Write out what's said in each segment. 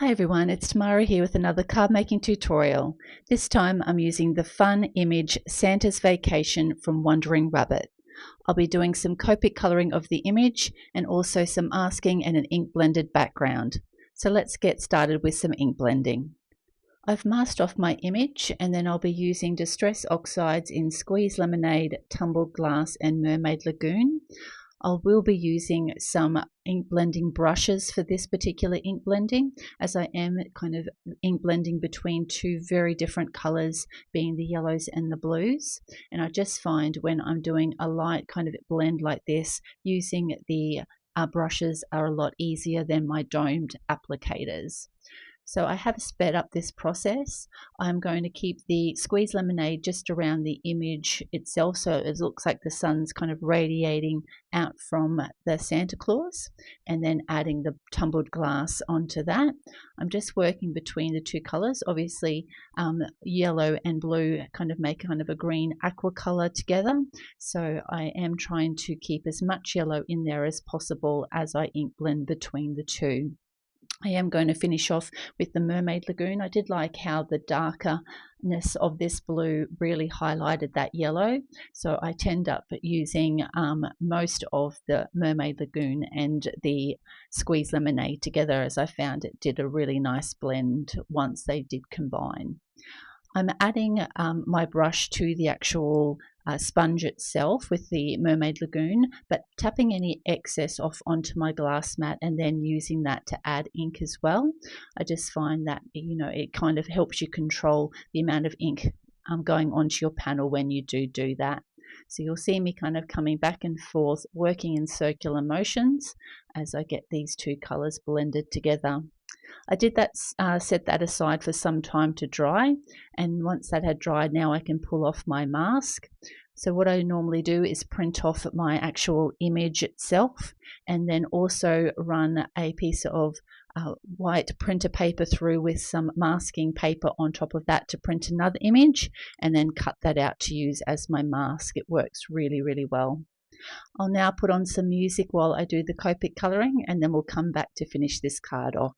Hi everyone, it's Tamara here with another card making tutorial. This time I'm using the fun image Santa's Vacation from Wandering Rabbit. I'll be doing some Copic colouring of the image and also some masking and an ink blended background. So let's get started with some ink blending. I've masked off my image and then I'll be using Distress Oxides in Squeeze Lemonade, Tumbled Glass and Mermaid Lagoon. I will be using some ink blending brushes for this particular ink blending, as I am kind of ink blending between two very different colours, being the yellows and the blues. And I just find when I'm doing a light kind of blend like this, using the brushes are a lot easier than my domed applicators. So I have sped up this process. I'm going to keep the squeeze lemonade just around the image itself, so it looks like the sun's kind of radiating out from the Santa Claus, and then adding the tumbled glass onto that. I'm just working between the two colors. Obviously yellow and blue kind of make kind of a green aqua color together, so I am trying to keep as much yellow in there as possible as I ink blend between the two. I am going to finish off with the Mermaid Lagoon. I did like how the darkness of this blue really highlighted that yellow, so I tend up using most of the Mermaid Lagoon and the Squeeze Lemonade together, as I found it did a really nice blend once they did combine. I'm adding my brush to the actual sponge itself with the Mermaid Lagoon, but tapping any excess off onto my glass mat and then using that to add ink as well. I just find that, it kind of helps you control the amount of ink going onto your panel when you do that. So you'll see me kind of coming back and forth, working in circular motions as I get these two colors blended together. I did that, set that aside for some time to dry, and once that had dried, now I can pull off my mask. So what I normally do is print off my actual image itself, and then also run a piece of white printer paper through with some masking paper on top of that to print another image, and then cut that out to use as my mask. It works really, really well. I'll now put on some music while I do the Copic colouring, and then we'll come back to finish this card off.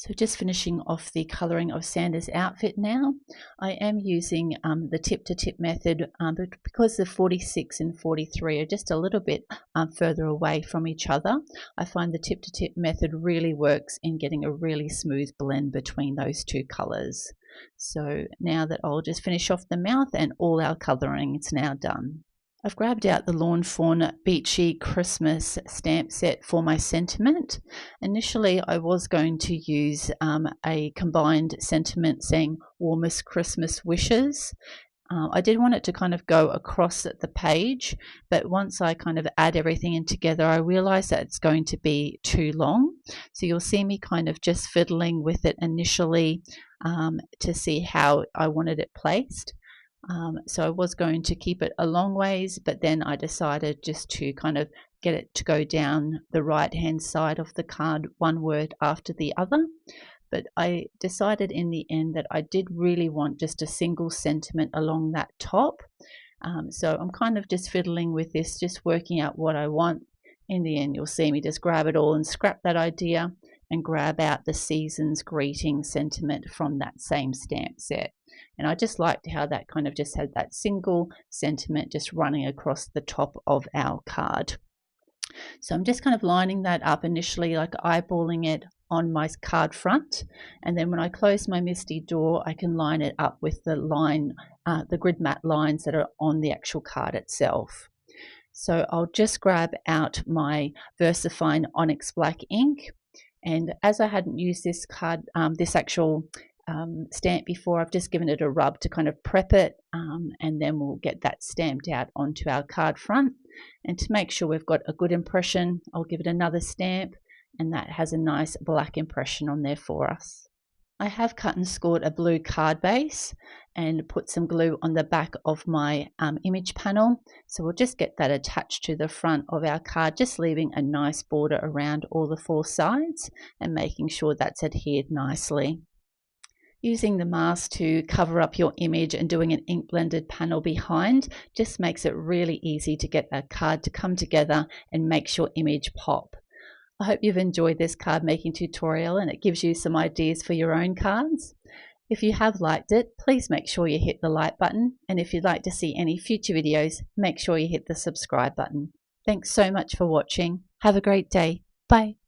So just finishing off the colouring of Sandra's outfit now. I am using the tip-to-tip method, but because the 46 and 43 are just a little bit further away from each other, I find the tip-to-tip method really works in getting a really smooth blend between those two colours. So now that I'll just finish off the mouth and all our colouring is now done. I've grabbed out the Lawn Fawn Beachy Christmas stamp set for my sentiment. Initially, I was going to use a combined sentiment saying warmest Christmas wishes. I did want it to kind of go across the page, but once I kind of add everything in together, I realized that it's going to be too long. So you'll see me kind of just fiddling with it initially to see how I wanted it placed. So I was going to keep it a long ways, but then I decided just to kind of get it to go down the right hand side of the card, one word after the other. But I decided in the end that I did really want just a single sentiment along that top. So I'm kind of just fiddling with this, just working out what I want. In the end, you'll see me just grab it all and scrap that idea and grab out the season's greeting sentiment from that same stamp set. And I just liked how that kind of just had that single sentiment just running across the top of our card. So I'm just kind of lining that up initially, like eyeballing it on my card front, and then when I close my Misty door, I can line it up with the line, the grid mat lines that are on the actual card itself. So I'll just grab out my VersaFine Onyx Black ink, and as I hadn't used this card, this actual stamp before, I've just given it a rub to kind of prep it, and then we'll get that stamped out onto our card front. And to make sure we've got a good impression, I'll give it another stamp, and that has a nice black impression on there for us. I have cut and scored a blue card base and put some glue on the back of my image panel. So we'll just get that attached to the front of our card, just leaving a nice border around all the four sides and making sure that's adhered nicely. Using the mask to cover up your image and doing an ink blended panel behind just makes it really easy to get a card to come together and makes your image pop. I hope you've enjoyed this card making tutorial and it gives you some ideas for your own cards. If you have liked it, please make sure you hit the like button, and if you'd like to see any future videos, make sure you hit the subscribe button. Thanks so much for watching. Have a great day. Bye.